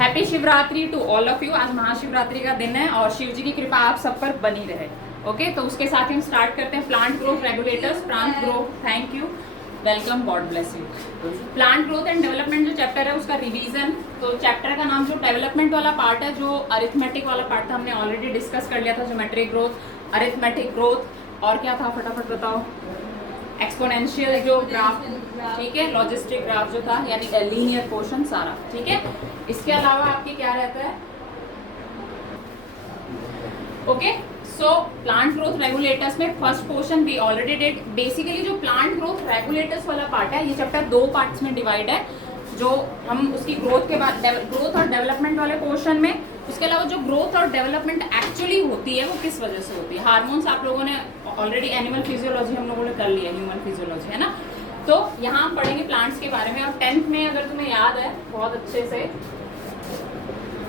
Happy Shivratri to all of you. आज महाशिवरात्रि का दिन है और शिव जी की कृपा आप सब पर बनी रहे। ओके, तो उसके साथ ही हम स्टार्ट करते हैं plant growth regulators. Plant growth, thank you, welcome, God bless you. Plant growth and development जो चैप्टर है उसका रिवीजन। तो चैप्टर का नाम जो डेवलपमेंट वाला पार्ट है, जो अरिथमेटिक वाला पार्ट था, हमने ऑलरेडी डिस्कस कर लिया था। ज्योमेट्रिक ग्रोथ, अरिथमेटिक ग्रोथ और क्या था, फटाफट बताओ। एक्सपोनेंशियल जो ग्राफ, ठीक है, लॉजिस्टिक ग्राफ जो था, यानी लीनियर पोर्शन सारा, ठीक है। इसके अलावा आपके क्या रहता है, ओके। सो प्लांट ग्रोथ रेगुलेटर्स में फर्स्ट पोर्शन भी ऑलरेडी डेड। बेसिकली जो प्लांट ग्रोथ रेगुलेटर्स वाला पार्ट है, ये चैप्टर दो पार्ट्स में डिवाइड है। जो हम उसकी ग्रोथ के बाद ग्रोथ और डेवलपमेंट वाले पोर्शन में, उसके अलावा जो ग्रोथ और डेवलपमेंट एक्चुअली होती है वो किस वजह से होती है। हार्मोन्स आप लोगों ने ऑलरेडी, एनिमल फिजियोलॉजी हम लोगों ने कर लिया, ह्यूमन फिजियोलॉजी, है ना। तो यहाँ हम पढ़ेंगे प्लांट्स के बारे में। और 10th में अगर तुम्हें याद है बहुत अच्छे से,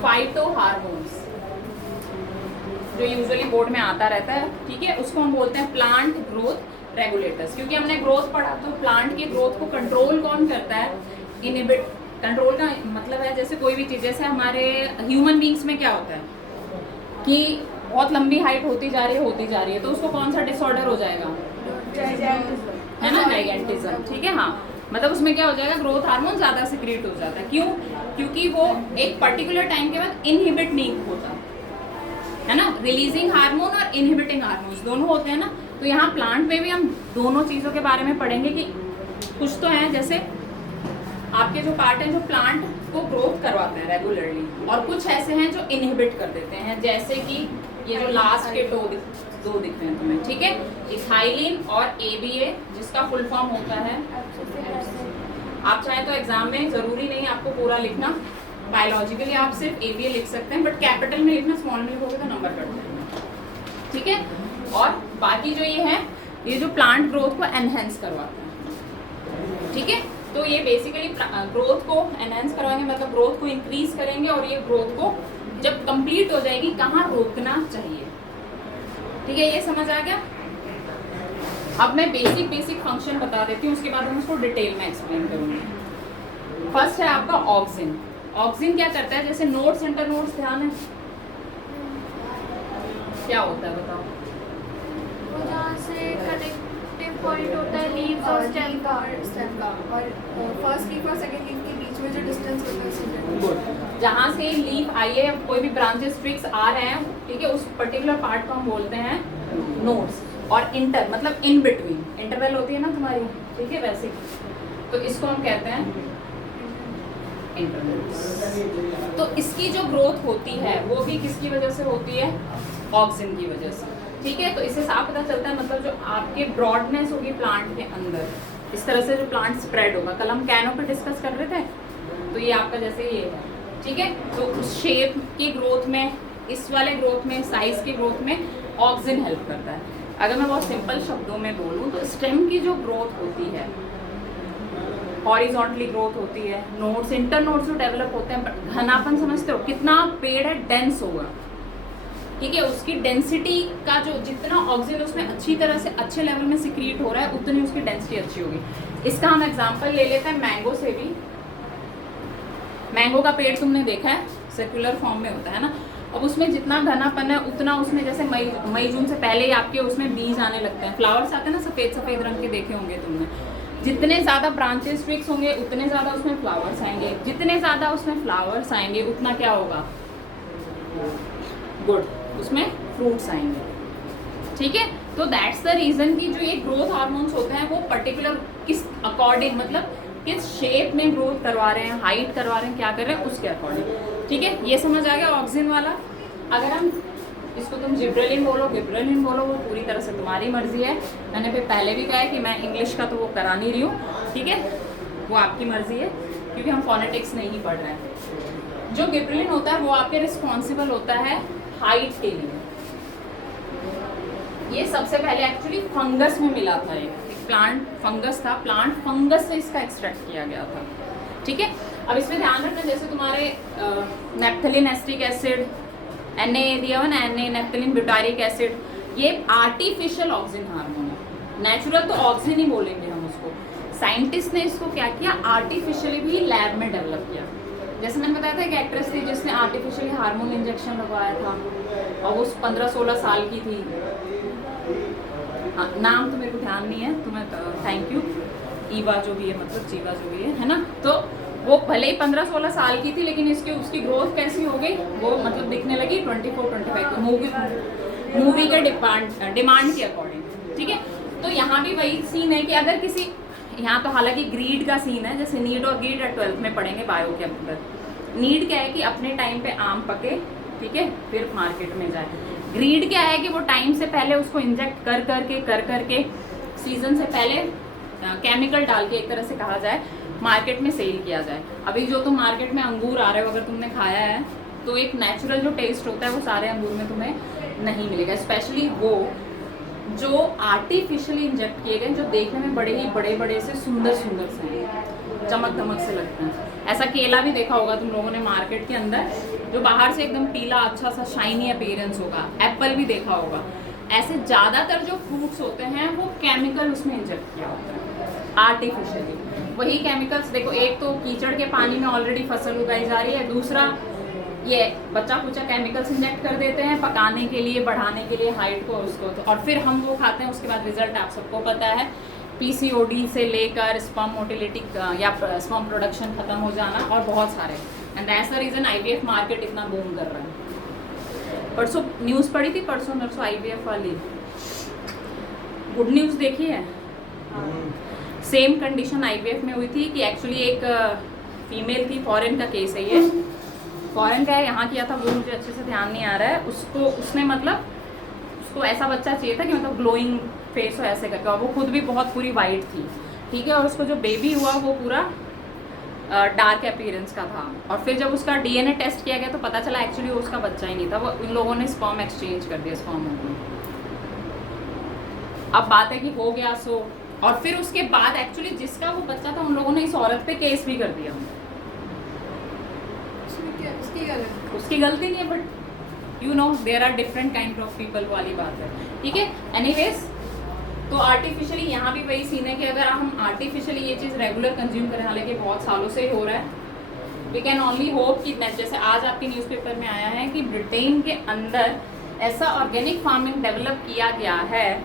फाइटो हार्मोन्स जो यूजुअली बोर्ड में आता रहता है, ठीक है, उसको हम बोलते हैं प्लांट ग्रोथ रेगुलेटर्स। क्योंकि हमने ग्रोथ पढ़ा, तो प्लांट की ग्रोथ को कंट्रोल कौन करता है, इनहिबिट। कंट्रोल का मतलब है जैसे कोई भी चीज, जैसे हमारे ह्यूमन बींग्स में क्या होता है कि बहुत लंबी हाइट होती जा रही है, तो उसको कौन सा डिसऑर्डर हो जाएगा, है ना, जाइगेंटिज्म, ठीक है। हाँ, मतलब उसमें क्या हो जाएगा, ग्रोथ हार्मोन ज्यादा सिक्रीट हो जाता है। क्यों? क्योंकि वो एक पर्टिकुलर टाइम के बाद इनहिबिट नहीं होता है ना। रिलीजिंग हार्मोन और इनहिबिटिंग हार्मोन्स दोनों होते हैं ना। तो यहाँ प्लांट में भी हम दोनों चीजों के बारे में पढ़ेंगे कि कुछ तो है, जैसे आपके जो पार्ट हैं जो प्लांट को ग्रोथ करवाते हैं रेगुलरली, और कुछ ऐसे हैं जो इनहिबिट कर देते हैं, जैसे कि ये जो लास्ट के दो दिख रहे हैं तुम्हें, ठीक है, इथाइलिन और एबीए, जिसका फुल फॉर्म होता है, आप चाहे तो एग्जाम में जरूरी नहीं आपको पूरा लिखना, बायोलॉजिकली आप सिर्फ एबीए लिख सकते हैं, बट कैपिटल में लिखना, स्मॉल में लिखोगे तो नंबर कट जाएगा, ठीक है। और बाकी जो ये है, ये जो प्लांट ग्रोथ को एनहेंस करवाते हैं, ठीक है। तो ये बेसिकली ग्रोथ को एनहेंस करवाएंगे, मतलब ग्रोथ को इंक्रीज करेंगे, और ये ग्रोथ को जब कंप्लीट हो जाएगी कहाँ रोकना चाहिए, ठीक है, ये समझ आ गया। अब मैं बेसिक फंक्शन बता देती हूँ, उसके बाद हम उसको डिटेल में एक्सप्लेन करूँगी। फर्स्ट है आपका ऑक्सिन। ऑक्सिन क्या करता है, जैसे नोड्स इंटर नोड्स, ध्यान है क्या होता है बताओ। जहाँ से कनेक्टिव पॉइंट होता है लीव्स और स्टेम का, और फर्स्ट लीफ और सेकंड लीफ के बीच में जो डिस्टेंस होता है, गुड। जहाँ से लीफ आई है, कोई भी ब्रांचेस ट्रिक्स आ रहे हैं, ठीक है, उस पर्टिकुलर पार्ट को हम बोलते हैं नोड्स। और इंटर मतलब इन बिटवीन, इंटरवल होती है ना तुम्हारी, ठीक है, वैसे, तो इसको हम कहते हैं इंटरवल्स। तो इसकी जो ग्रोथ होती है वो भी किसकी वजह से होती है, ऑक्सिन की वजह से, ठीक है। तो इससे साफ पता चलता है, मतलब जो आपके ब्रॉडनेस होगी प्लांट के अंदर, इस तरह से जो प्लांट स्प्रेड होगा। कल हम कैनोपी डिस्कस कर रहे थे, तो ये आपका जैसे ये है, ठीक है। तो उस शेप की ग्रोथ में, इस वाले ग्रोथ में, साइज की ग्रोथ में ऑक्सिन हेल्प करता है। अगर मैं बहुत सिंपल शब्दों में बोलूँ तो स्टेम की जो ग्रोथ होती है, हॉरिजॉन्टली ग्रोथ होती है, नोड्स इंटर नोड्स जो डेवलप होते हैं, घनापन समझते हो, कितना पेड़ है डेंस होगा, ठीक है, उसकी डेंसिटी का जो जितना ऑक्सीजन उसमें अच्छी तरह से अच्छे लेवल में सिक्रीट हो रहा है, उतनी उसकी डेंसिटी अच्छी होगी। इसका हम एग्जांपल ले लेते हैं मैंगो से भी। मैंगो का पेड़ तुमने देखा है, सर्कुलर फॉर्म में होता है ना। अब उसमें जितना घनापन है उतना उसमें, जैसे मई जून से पहले ही आपके उसमें बीज आने लगते हैं, फ्लावर्स आते हैं ना, सफेद रंग के देखे होंगे तुमने। जितने ज़्यादा ब्रांचेस ट्रिक्स होंगे उतने ज़्यादा उसमें फ्लावर्स आएंगे, जितने ज़्यादा उसमें फ्लावर्स आएंगे उतना क्या होगा, गुड, उसमें फ्रूट्स आएंगे, ठीक है। तो दैट्स द रीजन कि जो ये ग्रोथ हार्मोन्स होते हैं वो पर्टिकुलर किस अकॉर्डिंग, मतलब किस शेप में ग्रोथ करवा रहे हैं, हाइट करवा रहे हैं, क्या कर रहे हैं, उसके अकॉर्डिंग, ठीक है। ये समझ आ गया ऑक्सिन वाला। अगर हम इसको तुम जिब्रेलिन बोलो, गिब्रेलिन बोलो, वो पूरी तरह से तुम्हारी मर्जी है। मैंने फिर पहले भी कहा है कि मैं इंग्लिश का तो वो करा नहीं रही हूँ, ठीक है, वो आपकी मर्जी है, क्योंकि हम फोनेटिक्स नहीं पढ़ रहे हैं। जो गिब्रेलिन होता है वो आपके रिस्पॉन्सिबल होता है हाइट के लिए। ये सबसे पहले एक्चुअली फंगस में मिला था, एक प्लांट फंगस था, प्लांट फंगस से इसका एक्सट्रैक्ट किया गया था, ठीक है। अब इसमें ध्यान रखना, जैसे तुम्हारे नेप्थलीन एस्टिक एसिड, Na दिया हुआ ना, Na नेप्थलीन ब्यूटारिक एसिड, ये आर्टिफिशियल ऑक्सीजन हार्मोन है। नेचुरल तो ऑक्सीजन ही बोलेंगे हम उसको। साइंटिस्ट ने इसको क्या किया, आर्टिफिशियली भी लैब में डेवलप किया। जैसे मैंने बताया था एक एक्ट्रेस थी जिसने आर्टिफिशियली हार्मोन इंजेक्शन लगवाया था और वो 15-16 साल की थी। हाँ, नाम तो मेरे को ध्यान नहीं है, तो मैं थैंक यू, ईवा जो भी है, मतलब जीवा जो भी है ना। तो वो भले ही 15-16 साल की थी, लेकिन इसकी उसकी ग्रोथ कैसी हो गई, वो मतलब दिखने लगी 24-25 मूवी के डिमांड के अकॉर्डिंग, ठीक है। तो यहाँ भी वही सीन है कि अगर किसी, यहाँ तो हालांकि ग्रीड का सीन है, जैसे नीड और ग्रीड 12th में पढ़ेंगे बायो के अंदर। नीड क्या है कि अपने टाइम पे आम पके, ठीक है, फिर मार्केट में जाए। ग्रीड क्या है कि वो टाइम से पहले उसको इंजेक्ट कर करके सीजन से पहले केमिकल डाल के, एक तरह से कहा जाए, मार्केट में सेल किया जाए। अभी जो तुम मार्केट में अंगूर आ रहे हो, अगर तुमने खाया है तो एक नेचुरल जो टेस्ट होता है वो सारे अंगूर में तुम्हें नहीं मिलेगा, स्पेशली वो जो आर्टिफिशियली इंजेक्ट किए गए, जो देखने में बड़े ही बड़े से सुंदर से हैं, चमक धमक से लगते हैं। ऐसा केला भी देखा होगा तुम लोगों ने मार्केट के अंदर, जो बाहर से एकदम पीला अच्छा सा शाइनी अपीयरेंस होगा। एप्पल भी देखा होगा। ऐसे ज़्यादातर जो फ्रूट्स होते हैं वो केमिकल उसमें इंजेक्ट किया होता है आर्टिफिशियली। वही केमिकल्स देखो, एक तो कीचड़ के पानी में ऑलरेडी फसल उगाई जा रही है, दूसरा ये बच्चा कुचा केमिकल्स इंजेक्ट कर देते हैं पकाने के लिए, बढ़ाने के लिए हाइट को उसको, तो और फिर हम वो खाते हैं। उसके बाद रिजल्ट आप सबको पता है, पीसीओडी से लेकर स्पर्म मोटिलिटी या स्पर्म प्रोडक्शन खत्म हो जाना और बहुत सारे। And that's the reason IVF market इतना बूम कर रहा है। परसों न्यूज़ पढ़ी थी, परसों नरसों आईवीएफ वाली गुड न्यूज़ देखी है। सेम कंडीशन आईवीएफ में हुई थी कि एक्चुअली एक फीमेल थी, फॉरेन का केस है ये, फॉरेन का है, यहाँ किया था वो मुझे अच्छे से ध्यान नहीं आ रहा है। उसने मतलब उसको ऐसा बच्चा चाहिए था कि मतलब ग्लोइंग फेस हो ऐसे करके, और वो खुद भी बहुत पूरी वाइट थी, ठीक है। और उसको जो बेबी हुआ वो पूरा डार्क अपीयरेंस का था। और फिर जब उसका डीएनए टेस्ट किया गया तो पता चला एक्चुअली वो उसका बच्चा ही नहीं था, वो इन लोगों ने स्पर्म एक्सचेंज कर दिया स्पर्म में। अब बात है कि हो गया सो, और फिर उसके बाद एक्चुअली जिसका वो बच्चा था उन लोगों ने इस औरत पे केस भी कर दिया। उसकी गलती नहीं है, but you know there are different kind of people वाली बात है, ठीक है। एनीवेज, तो आर्टिफिशियली यहाँ भी वही सीन है कि अगर हम आर्टिफिशियली ये चीज़ रेगुलर कंज्यूम करें, हालांकि बहुत सालों से ही हो रहा है, वी कैन ओनली होप कि जैसे आज आपके न्यूज़पेपर में आया है कि ब्रिटेन के अंदर ऐसा ऑर्गेनिक फार्मिंग डेवलप किया गया है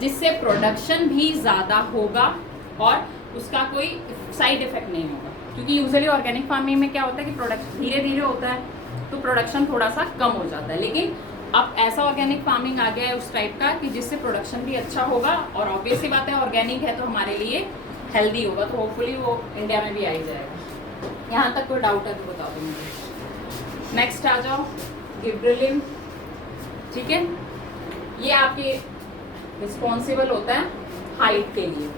जिससे प्रोडक्शन भी ज़्यादा होगा और उसका कोई साइड इफेक्ट नहीं होगा। क्योंकि यूजुअली ऑर्गेनिक फार्मिंग में क्या होता है कि प्रोडक्शन धीरे धीरे होता है, तो प्रोडक्शन थोड़ा सा कम हो जाता है। लेकिन अब ऐसा ऑर्गेनिक फार्मिंग आ गया है उस टाइप का कि जिससे प्रोडक्शन भी अच्छा होगा, और ऑब्वियस सी बात है ऑर्गेनिक है तो हमारे लिए हेल्दी होगा, तो होपफुली वो इंडिया में भी आ ही जाएगा। यहाँ तक कोई डाउट है तो बता दो मुझे। नेक्स्ट आ जाओ, गिबरेलिन, ठीक है। ये आपके रिस्पॉन्सिबल होता है हाइट के लिए,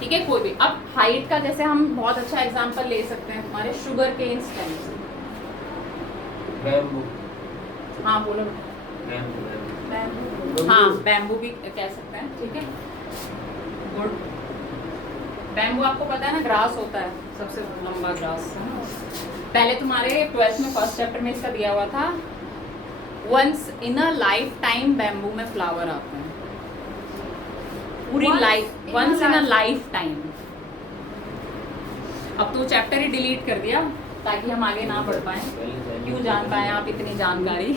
ठीक है। कोई भी, अब हाइट का जैसे हम बहुत अच्छा एग्जांपल ले सकते हैं हमारे शुगर केन स्टेम से। बैम्बू, हाँ बोलो। हाँ, बैम्बू भी कह सकते हैं, ठीक है। गुड। बैम्बू आपको पता है ना, ग्रास होता है, सबसे लंबा ग्रास। पहले तुम्हारे 12th में फर्स्ट चैप्टर में इसका दिया हुआ था, once in a lifetime bamboo में फ्लावर आते हैं, पूरी life, once in a lifetime. अब तो चैप्टर ही डिलीट कर दिया ताकि हम आगे ना पढ़ पाए। क्यों जान पाए आप इतनी जानकारी?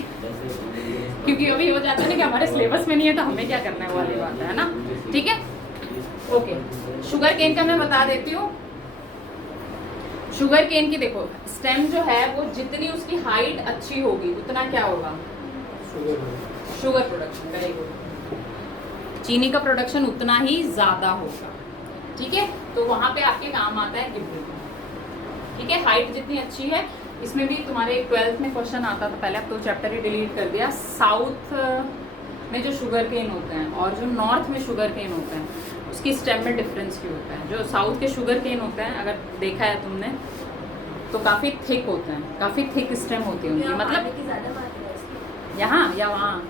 क्योंकि अभी हो जाता है ना कि हमारे सिलेबस में नहीं है तो हमें क्या करना है वाली बात है ना, ठीक है। ओके, शुगर केन का मैं बता देती हूँ। शुगर केन की देखो स्टेम जो है वो जितनी उसकी हाइट अच्छी होगी उतना क्या होगा, शुगर प्रोडक्शन, वेरी गुड। चीनी का प्रोडक्शन उतना ही ज़्यादा होगा, ठीक है। तो वहाँ पे आपके काम आता है गिबरेलिन, ठीक है। हाइट जितनी अच्छी है, इसमें भी तुम्हारे 12th में क्वेश्चन आता था पहले, अब तो चैप्टर ही डिलीट कर दिया। साउथ में जो शुगर केन होते हैं और जो नॉर्थ में शुगर केन होते हैं उसकी स्टेम में डिफरेंस क्यों होता है। जो साउथ के शुगर केन होते हैं अगर देखा है तुमने तो काफ़ी थिक होते हैं, काफ़ी थिक स्टेम होती है उनकी, मतलब यहाँ या वहाँ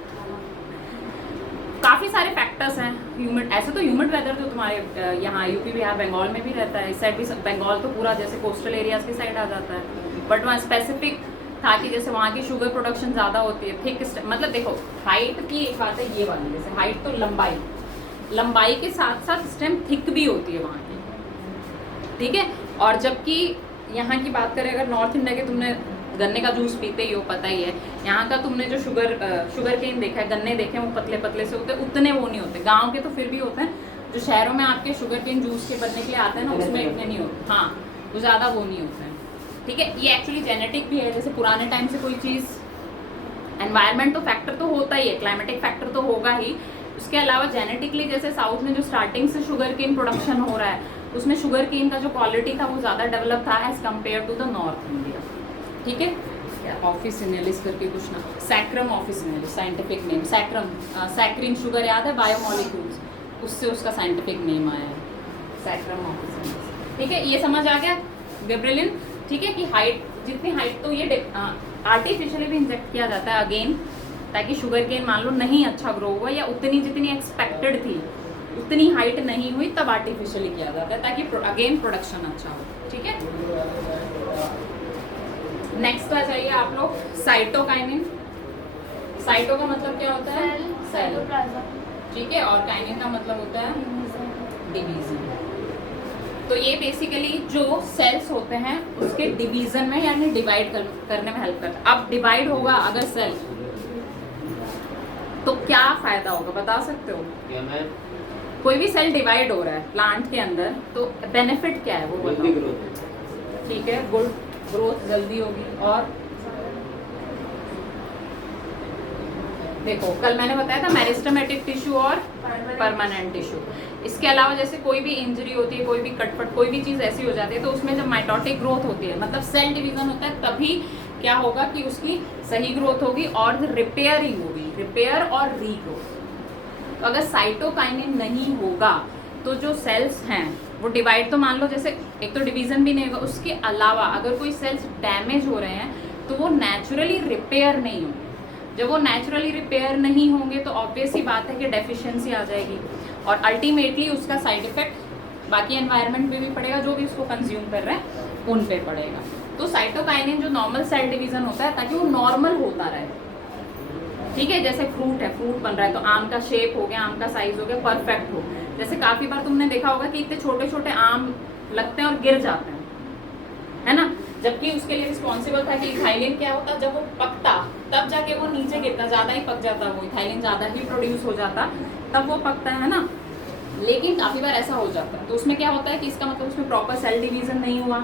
काफ़ी सारे फैक्टर्स हैं। ह्यूमिड, ऐसे तो ह्यूमिड वेदर तो तुम्हारे यहाँ यूपी बिहार बंगाल में भी रहता है, इस साइड भी बंगाल तो पूरा जैसे कोस्टल एरियाज की साइड आ जाता है, बट वहाँ स्पेसिफिक था कि जैसे वहाँ की शुगर प्रोडक्शन ज़्यादा होती है, थिक, मतलब देखो हाइट की एक बात है ये वाली, जैसे हाइट तो लंबाई के साथ साथ स्टेम थिक भी होती है वहाँ की, ठीक है। और जबकि यहाँ की बात करें अगर नॉर्थ इंडिया के, तुमने गन्ने का जूस पीते ही हो, पता ही है। यहाँ का तुमने जो शुगर केन देखा है, गन्ने देखे हैं, वो पतले पतले से होते हैं, उतने वो नहीं होते। गांव के तो फिर भी होते हैं, जो शहरों में आपके शुगर केन जूस के बनने के लिए आते हैं ना, उसमें इतने नहीं होते। हाँ, वो ज़्यादा वो नहीं होते हैं। ठीक है, ये एक्चुअली जेनेटिक भी है। जैसे पुराने टाइम से कोई चीज़, एनवायरमेंट तो फैक्टर तो होता ही है, क्लाइमेटिक फैक्टर तो होगा ही, उसके अलावा जेनेटिकली जैसे साउथ में जो स्टार्टिंग से शुगर केन प्रोडक्शन हो रहा है, उसमें शुगर केन का जो क्वालिटी था वो ज़्यादा डेवलप था as compare to the North India. ठीक है, ऑफिसिनेलिस करके कुछ ना, Saccharum officinalis scientific name, saccharin sugar याद है, बायोमोलिक्यूल्स, उससे उसका साइंटिफिक नेम आया है, सैक्रम ऑफिसिनेलिस। ठीक है, ये समझ आ गया गिबरेलिन। ठीक है, कि हाइट, जितनी हाइट, तो ये आर्टिफिशियली भी इंजेक्ट किया जाता है अगेन, ताकि शुगर केन मान लो नहीं अच्छा ग्रो हुआ या उतनी जितनी एक्सपेक्टेड थी उतनी हाइट नहीं हुई, तब आर्टिफिशियली किया जाता है ताकि अगेन प्रोडक्शन अच्छा हो। ठीक है, नेक्स्ट आ जाइए आप लोग, साइटोकाइनिन। साइटो का मतलब क्या होता है? सेल। ठीक है, और काइनिन का मतलब होता है डिवीजन। तो ये बेसिकली जो सेल्स होते हैं उसके डिवीजन में यानी डिवाइड करने में हेल्प करता है। अब डिवाइड होगा अगर सेल, तो क्या फायदा होगा बता सकते हो? क्या मैं कोई भी सेल डिवाइड हो रहा है प्लांट के अंदर, तो बेनिफिट क्या है वो बताओ। ठीक है, गुड ग्रोथ जल्दी होगी। और देखो कल मैंने बताया था मेरिस्टेमेटिक टिश्यू और परमानेंट टिश्यू। इसके अलावा जैसे कोई भी इंजरी होती है, कोई भी कटपट, कोई भी चीज़ ऐसी हो जाती है, तो उसमें जब माइटोटिक ग्रोथ होती है, मतलब सेल डिवीजन होता है, तभी क्या होगा कि उसकी सही ग्रोथ होगी और रिपेयरिंग होगी, रिपेयर और रीग्रोथ। तो अगर साइटोकाइनिन नहीं होगा तो जो सेल्स हैं वो डिवाइड, तो मान लो जैसे एक तो डिवीजन भी नहीं होगा, उसके अलावा अगर कोई सेल्स डैमेज हो रहे हैं तो वो नेचुरली रिपेयर नहीं होंगे। जब वो नेचुरली रिपेयर नहीं होंगे तो ऑब्वियस ही बात है कि डेफिशिएंसी आ जाएगी, और अल्टीमेटली उसका साइड इफेक्ट बाकी एनवायरनमेंट पे भी पड़ेगा, जो भी उसको कंज्यूम कर रहे हैं उन पे पड़ेगा। तो साइटोकाइनिन जो नॉर्मल सेल डिवीजन होता है, ताकि वो नॉर्मल होता रहे। ठीक है, जैसे फ्रूट है, फ्रूट बन रहा है, तो आम का शेप हो गया, आम का साइज हो गया, परफेक्ट हो। जैसे काफी बार तुमने देखा होगा कि इतने छोटे छोटे आम लगते हैं और गिर जाते हैं, है ना, जबकि उसके लिए रिस्पॉन्सिबल था कि इथाइलिन क्या होता, जब वो पकता तब जाके वो नीचे गिरता, ज्यादा ही पक जाता, वो इथाइलिन ज्यादा ही प्रोड्यूस हो जाता, तब वो पकता है ना। लेकिन काफी बार ऐसा हो जाता है, तो उसमें क्या होता है कि इसका मतलब उसमें प्रॉपर सेल डिवीजन नहीं हुआ।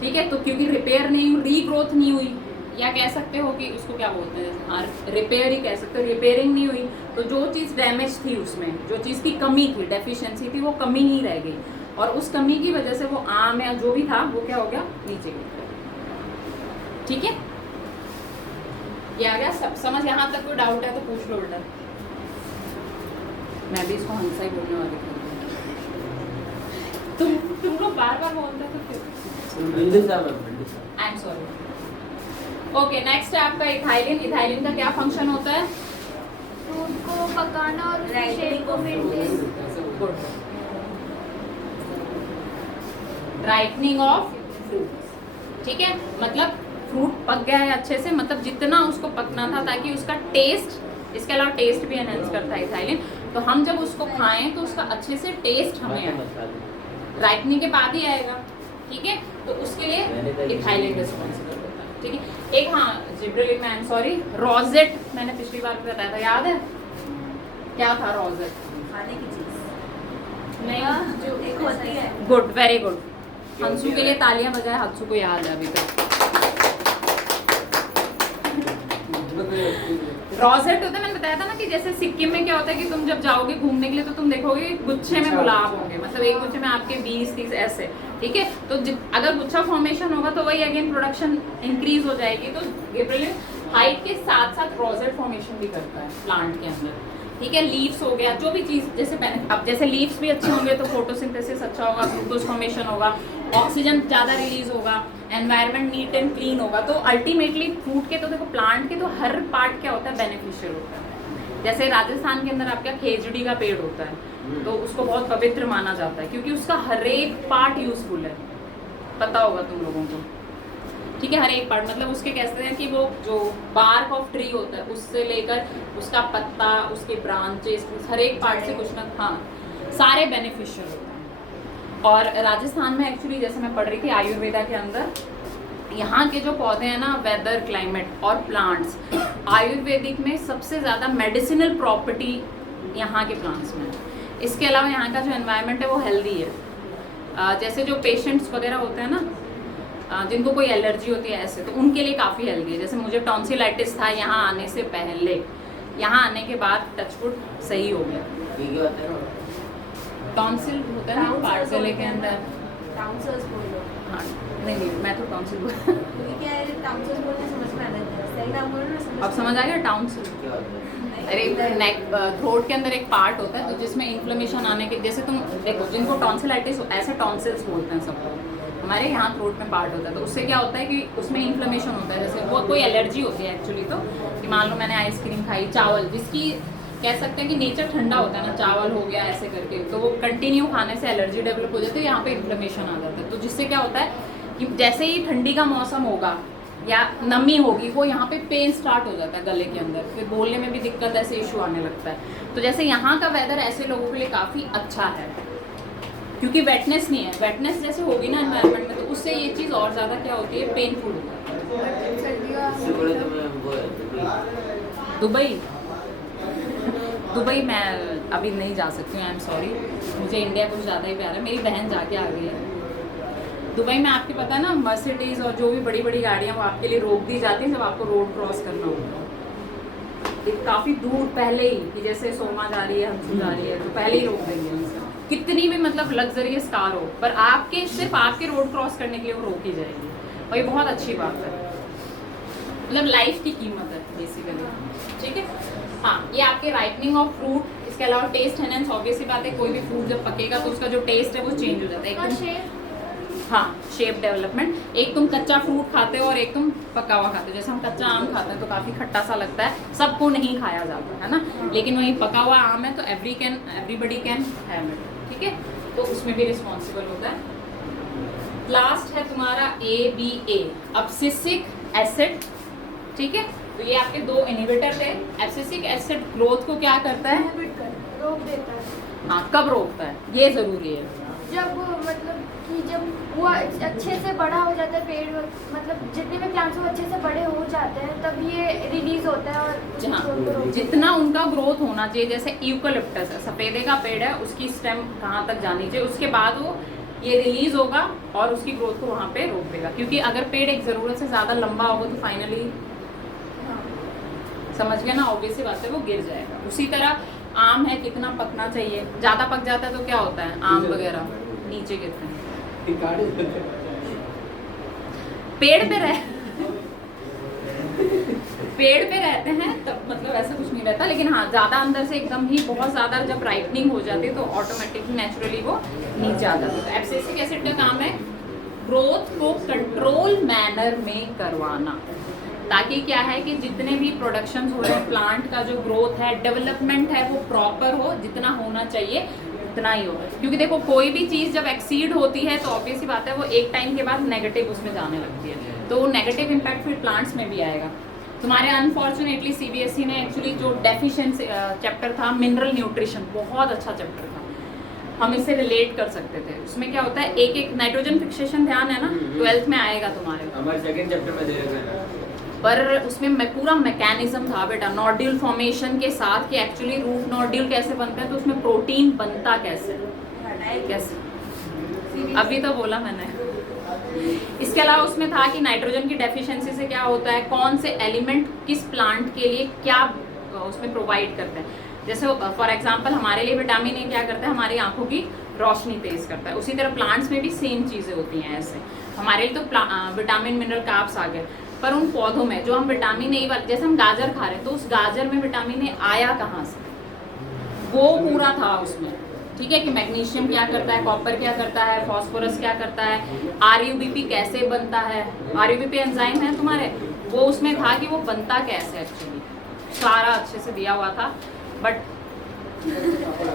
ठीक है, तो क्योंकि रिपेयर नहीं हुई, रीग्रोथ नहीं हुई, या कह सकते हो कि उसको क्या बोलते हैं, हाँ रिपेयर ही कह सकते हो, रिपेयरिंग नहीं हुई, तो जो चीज़ डैमेज थी उसमें, जो चीज़ की कमी थी, डेफिशिएंसी थी, वो कमी ही रह गई, और उस कमी की वजह से वो आम या जो भी था वो क्या हो गया, नीचे गिर गया। ठीक है, ये आ गया सब समझ? यहाँ तक कोई डाउट है तो पूछ लो उल्टा। मैं भी इसको हंसा ही बोलने वाली थी, तुम लोग बार बार बोलते तो फिर I am sorry. Okay, next है आपका इथाइलिन। इथाइलिन का क्या फंक्शन होता है? फ्रूट को पकाना और उसकी शेप को मेंटेन। Good, राइटनिंग of fruit. ठीक है, मतलब फ्रूट पक गया है अच्छे से, मतलब जितना उसको पकना था, ताकि उसका टेस्ट, इसके अलावा टेस्ट भी एनहेंस करता है इथाइलिन, तो हम जब उसको खाएं तो उसका अच्छे से टेस्ट हमें आए, राइटनिंग के बाद ही आएगा। ठीक है, तो उसके लिए इथाइलिन रिस्पॉन्सिबल होता है। ठीक है, एक हाँ जिब्रेलिन में, आई एम सॉरी, रोजेट मैंने पिछली बार भी बताया था, याद है क्या था रोजेट? खाने की चीज नहीं, जो एक होती है। गुड, वेरी गुड, हंसू के लिए तालियां बजाए, हंसू को याद है अभी तक। रोजेट होता है, मैंने बताया था ना कि जैसे सिक्किम में क्या होता है कि तुम जब जाओगे घूमने के लिए तो तुम देखोगे गुच्छे में गुलाब होंगे, मतलब एक गुच्छे में आपके 20-30 ऐसे। ठीक है, तो अगर गुच्छा फॉर्मेशन होगा तो वही अगेन प्रोडक्शन इंक्रीज हो जाएगी। तो गिबरेलिन हाइट के साथ साथ रोजेट फॉर्मेशन भी करता है प्लांट के अंदर। ठीक है, लीव्स हो गया, जो भी चीज़ जैसे अब जैसे लीव्स भी अच्छे होंगे तो फोटोसिंथेसिस अच्छा होगा, ग्लूकोज फॉर्मेशन होगा, ऑक्सीजन ज़्यादा रिलीज होगा, एनवायरनमेंट नीट एंड क्लीन होगा। तो अल्टीमेटली फ्रूट के तो देखो, प्लांट के तो हर पार्ट क्या होता है, बेनिफिशियल होता है। जैसे राजस्थान के अंदर आपका खेजड़ी का पेड़ होता है, तो उसको बहुत पवित्र माना जाता है क्योंकि उसका हर एक पार्ट यूजफुल है, पता होगा तुम लोगों को। ठीक है, हर एक पार्ट, मतलब उसके कहते हैं कि वो जो बार्क ऑफ ट्री होता है उससे लेकर उसका पत्ता, उसके ब्रांचेस, हर एक पार्ट से कुछ ना, हाँ सारे बेनिफिशियल होते हैं। और राजस्थान में एक्चुअली जैसे मैं पढ़ रही थी आयुर्वेदा के अंदर, यहाँ के जो पौधे हैं ना, वेदर, क्लाइमेट और प्लांट्स, आयुर्वेदिक में सबसे ज़्यादा मेडिसिनल प्रॉपर्टी यहाँ के प्लांट्स में है। इसके अलावा यहाँ का जो एनवायरनमेंट है वो हेल्दी है। जैसे जो पेशेंट्स वगैरह होते हैं ना, जिनको कोई एलर्जी होती है ऐसे, तो उनके लिए काफ़ी हेल्दी है। जैसे मुझे टॉन्सिलाइटिस था यहाँ आने से पहले, यहाँ आने के बाद टचवुड सही हो गया। टॉन्सिल होता है ना पार्ट गले के अंदर। टाउनसर्स बोल लो। हाँ नहीं मैं तो टॉन्सिल क्योंकि क्या है, टाउनसर्स बोलते समझ में आ जाता है, सही नाम बोलो ना समझ। अब समझ आ गया टाउन्सिल। अरे नेक, थ्रोट के अंदर एक पार्ट होता है तो जिसमें इन्फ्लेमेशन आने के, जैसे तुम देखो जिनको टॉन्सिलाइटिस, ऐसे टॉन्सिल्स बोलते हैं सबको, हमारे यहाँ थ्रोट में पार्ट होता है, तो उससे क्या होता है कि उसमें इन्फ्लेमेशन होता है। जैसे वो कोई एलर्जी होती है एक्चुअली, तो कि मान लो मैंने आइसक्रीम खाई, चावल, जिसकी कह सकते हैं कि नेचर ठंडा होता है ना, चावल हो गया ऐसे करके, तो वो कंटिन्यू खाने से एलर्जी डेवलप हो जाती है, यहाँ पे इन्फ्लेमेशन आ जाता है। तो जिससे क्या होता है कि जैसे ही ठंडी का मौसम होगा या नमी होगी, वो यहाँ पे पेन स्टार्ट हो जाता है गले के अंदर, फिर बोलने में भी दिक्कत, ऐसे इशू आने लगता है। तो जैसे यहाँ का वेदर ऐसे लोगों के लिए काफ़ी अच्छा है, क्योंकि वेटनेस नहीं है। वेटनेस जैसे होगी ना एनवायरनमेंट में, तो उससे ये चीज़ और ज़्यादा क्या होती है, पेनफुल होता है। दुबई दुबई मैं अभी नहीं जा सकती हूँ, आई एम सॉरी, मुझे इंडिया कुछ ज़्यादा ही प्यारा है। मेरी बहन जाके आ गई है दुबई में। आपके पता है ना, मर्सिडीज और जो भी बड़ी बड़ी गाड़ियाँ वो आपके लिए रोक दी जाती हैं जब आपको रोड क्रॉस करना होगा। एक काफ़ी दूर पहले ही, कि जैसे सोमा जा रही है, हंसू जा रही है, तो पहले ही रोक देंगे उनसे, कितनी भी मतलब लग्जरियस कार हो, पर आपके सिर्फ आपके रोड क्रॉस करने के लिए वो रोकी जाएगी। और ये बहुत अच्छी बात है, मतलब लाइफ की कीमत है बेसिकली, ठीक है। हाँ, ये आपके राइपनिंग ऑफ फ्रूट, इसके अलावा टेस्ट एनहेंस, ऑब्वियसली बात है, कोई भी फ्रूट जब पकेगा तो उसका जो टेस्ट है वो चेंज हो जाता है एकदम। हाँ, शेप डेवलपमेंट। एक तुम कच्चा फ्रूट खाते हो और एक तुम पका हुआ खाते हो। जैसे हम कच्चा आम खाते हैं तो काफ़ी खट्टा सा लगता है, सबको नहीं खाया जाता है ना, लेकिन वही पका हुआ आम है तो एवरीबडी कैन हैव इट, ठीक है। तो उसमें भी रिस्पॉन्सिबल होता है। लास्ट है तुम्हारा ABA, अब्सिसिक एसिड, ठीक है। तो ये आपके दो इनहिबिटर थे। एब्सिसिक एसिड ग्रोथ को क्या करता है, रोक देता है। हाँ, कब रोकता है ये जरूरी है। जब मतलब कि जब वो अच्छे से बड़ा हो जाता है पेड़, मतलब जितने भी प्लांट्स वो अच्छे से बड़े हो जाते हैं तब ये रिलीज होता है। और हाँ, जितना उनका ग्रोथ होना चाहिए, जैसे यूकलिप्टस है, सफेदे का पेड़ है, उसकी स्टेम कहाँ तक जानी चाहिए, उसके बाद वो ये रिलीज होगा और उसकी ग्रोथ को वहाँ पे रोक देगा। क्योंकि अगर पेड़ एक ज़रूरत से ज़्यादा लंबा होगा तो फाइनली, समझ गया ना, ऑब्वियसली बात है वो गिर जाएगा। उसी तरह आम है, कितना पकना चाहिए, ज़्यादा पक जाता है तो क्या होता है, आम वगैरह नीचे गिरते हैं। पेड़ पे रहते हैं तब मतलब ऐसा कुछ नहीं रहता, लेकिन हाँ ज़्यादा अंदर से एकदम ही बहुत ज़्यादा जब राइपनिंग हो जाती है तो ऑटोमेटिकली नेचुरली वो नीचे आ जाता है। तो एब्सिसिक एसिड का काम है ग्रोथ को कंट्रोल मैनर में करवाना, ताकि क्या है कि जितने भी प्रोडक्शंस हो रहे हैं, प्लांट का जो ग्रोथ है, डेवलपमेंट है, वो प्रॉपर हो, जितना होना चाहिए उतना ही हो। क्योंकि देखो कोई भी चीज़ जब एक्सीड होती है तो ऑब्वियसली बात है वो एक टाइम के बाद नेगेटिव उसमें जाने लगती है, तो वो नेगेटिव इम्पैक्ट फिर प्लांट्स में भी आएगा। तुम्हारे अनफॉर्चुनेटली CBSE ने एक्चुअली जो डेफिशिएंसी चैप्टर था, मिनरल न्यूट्रिशन, बहुत अच्छा चैप्टर था, हम इससे रिलेट कर सकते थे। उसमें क्या होता है, एक एक नाइट्रोजन फिक्सेशन ध्यान है ना, 12th में आएगा तुम्हारे, हमारे सेकंड चैप्टर में दे रखा है, पर उसमें पूरा मैकेनिज्म था बेटा, नोड्यूल फॉर्मेशन के साथ कि एक्चुअली रूट नोड्यूल कैसे बनते हैं, तो उसमें प्रोटीन बनता कैसे, अभी तो बोला मैंने। इसके अलावा उसमें था कि नाइट्रोजन की डेफिशिएंसी से क्या होता है, कौन से एलिमेंट किस प्लांट के लिए क्या उसमें प्रोवाइड करते हैं। जैसे फॉर एग्जांपल हमारे लिए विटामिन ए क्या करता है, हमारी आंखों की रोशनी तेज करता है, उसी तरह प्लांट्स में भी सेम चीज़ें होती हैं। ऐसे हमारे लिए तो विटामिन मिनरल कार्ब्स आ गए, पर उन पौधों में जो हम विटामिन ए वाले, जैसे हम गाजर खा रहे हैं तो उस गाजर में विटामिन ए आया कहाँ से, वो पूरा था उसमें, ठीक है। कि मैग्नीशियम क्या करता है, कॉपर क्या करता है, फॉस्फोरस क्या करता है, RUBP कैसे बनता है, RUBP एंजाइम है तुम्हारे, वो उसमें था कि वो बनता कैसे, एक्चुअली सारा अच्छे से दिया हुआ था। बट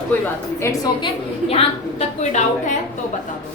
कोई बात नहीं, इट्स ओके। यहाँ तक कोई डाउट है तो बता दो।